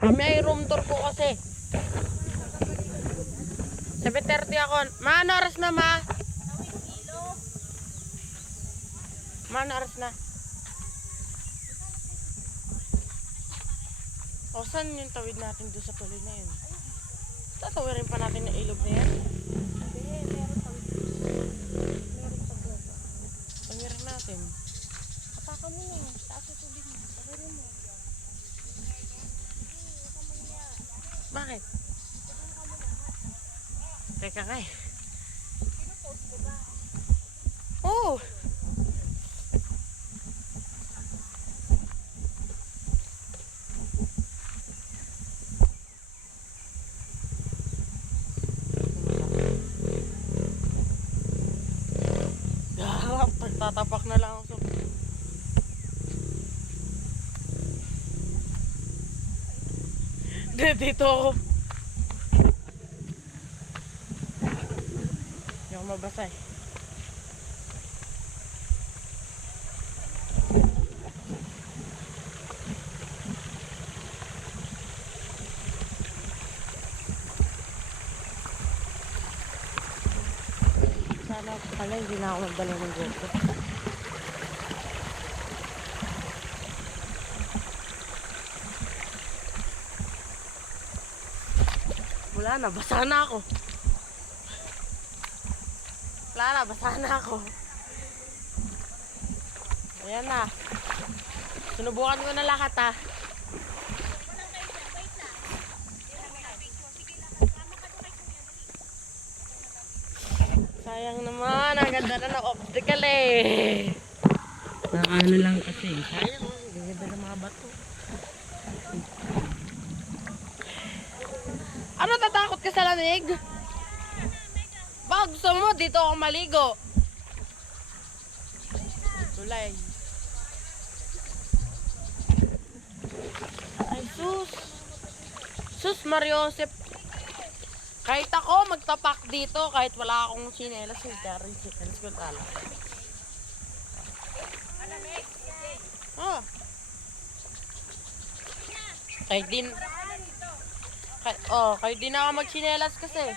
May room tour ko kasi. 7:30 ako. Ma, ano oras na, ma? Ma, ano oras na? O, saan yung tawid natin doon sa tuloy na yun? Tatawirin pa natin yung ilog na yan? Tawirin natin. Apakan mo na. Taas yung tubig mo. Tawirin mo. Bakit? Teka nga eh. Pinupost ko ba? Oo. Garap, tatapak na lang ako. Dito ako. Hindi ako mabasa eh. Sana pala hindi na ako magdala ng GoPro. Wala na, basa na ako. Wala na, basa na ako. Ayan na. Sinubukan ko na lahat ha. Sayang naman, ang ganda na ng obstacle eh. Ano lang kasi, sayang, ang ganda ng mga bato. Ano, tatakot ka sa lamig? Baka gusto mo dito ako maligo. Tulay. Ay sus. Sus Mariosep. Kahit ako magtapak dito, kahit wala akong sinelas, hindi sinelas ko tala. Oh. Kahit din ako magsinelas kasi.